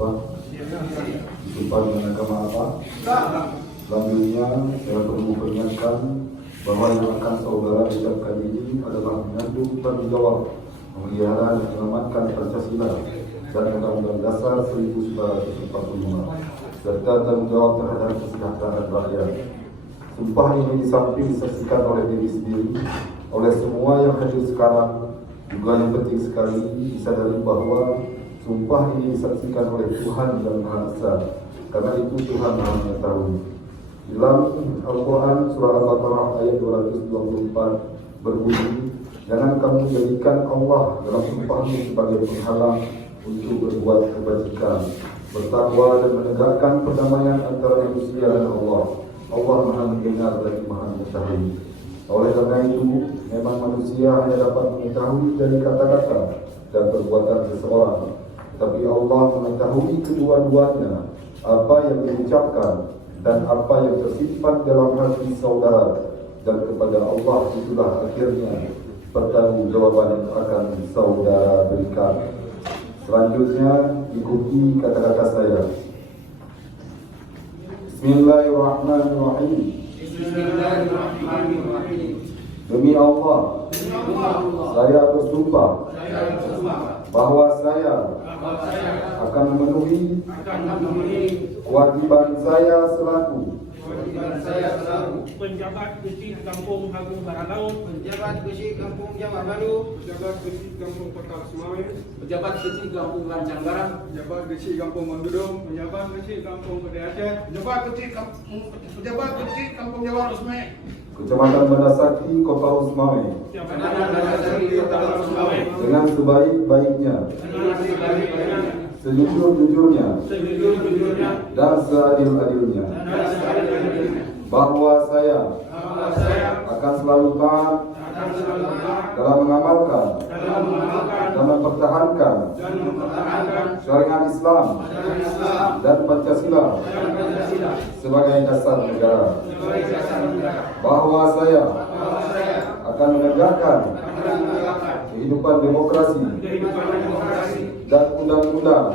disumpah? Disumpah dengan agama apa? Selanjutnya saya perlu peringatkan bahwa yang akan saudara ucapkan ini adalah mengandung tanggung jawab memelihara dan menyelamatkan Pancasila dan Undang-Undang Dasar 1945 serta tanggung jawab terhadap kesejahteraan rakyat. Sumpah ini di samping disaksikan oleh diri sendiri, oleh semua yang hadir sekarang, juga yang penting sekali disadari bahwa sumpah ini disaksikan oleh Tuhan yang Maha Esa, karena itu Tuhan Maha Mengetahui. Dalam Al-Quran surah Al-Baqarah ayat 224 berbunyi, jangan kamu jadikan Allah dalam sumpahmu sebagai penghalang untuk berbuat kebajikan, bertakwa dan menegakkan perdamaian antara manusia dan Allah. Allah Maha Mendengar dan Maha Mengetahui. Oleh karena itu, memang manusia hanya dapat mengetahui dari kata-kata dan perbuatan seseorang, tapi Allah mengetahui kedua-duanya, apa yang diucapkan dan apa yang tersimpan dalam hati saudara, dan kepada Allah itulah akhirnya pertanggungjawaban yang akan saudara berikan. Selanjutnya ikuti kata-kata saya. Bismillahirrahmanirrahim. Bismillahirrahmanirrahim. Demi Allah, saya bersumpah bahwa saya akan memenuhi kewajiban saya selaku penjabat Besi Kampung Agung Barat Penjabat Besi Kampung Jawa Baru, penjabat Besi Kampung Kota Semawe, Penjabat Besi Kampung Lancang Barat, penjabat Besi Kampung Mondudung, penjabat Besi Kampung Gede Aceh, penjabat Besi Kampung Jawa Resme, Kecamatan Banda Sakti, Kota Semawe, dengan sebaik-baiknya, sejujur-jujurnya, dan seadil-adilnya, bahwa saya akan selalu taat dalam mengamalkan dan mempertahankan syariat Islam dan Pancasila sebagai dasar negara, bahwa saya akan menegakkan kehidupan demokrasi dan undang-undang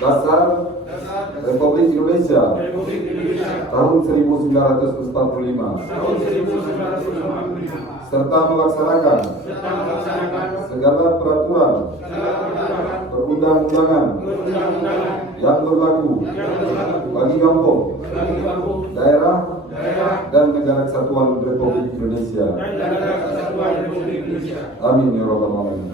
Dasar Republik Indonesia tahun 1945 serta melaksanakan segala peraturan perundang-undangan yang berlaku bagi kampung, daerah, dan negara kesatuan Republik Indonesia. Amin ya rabbal alamin.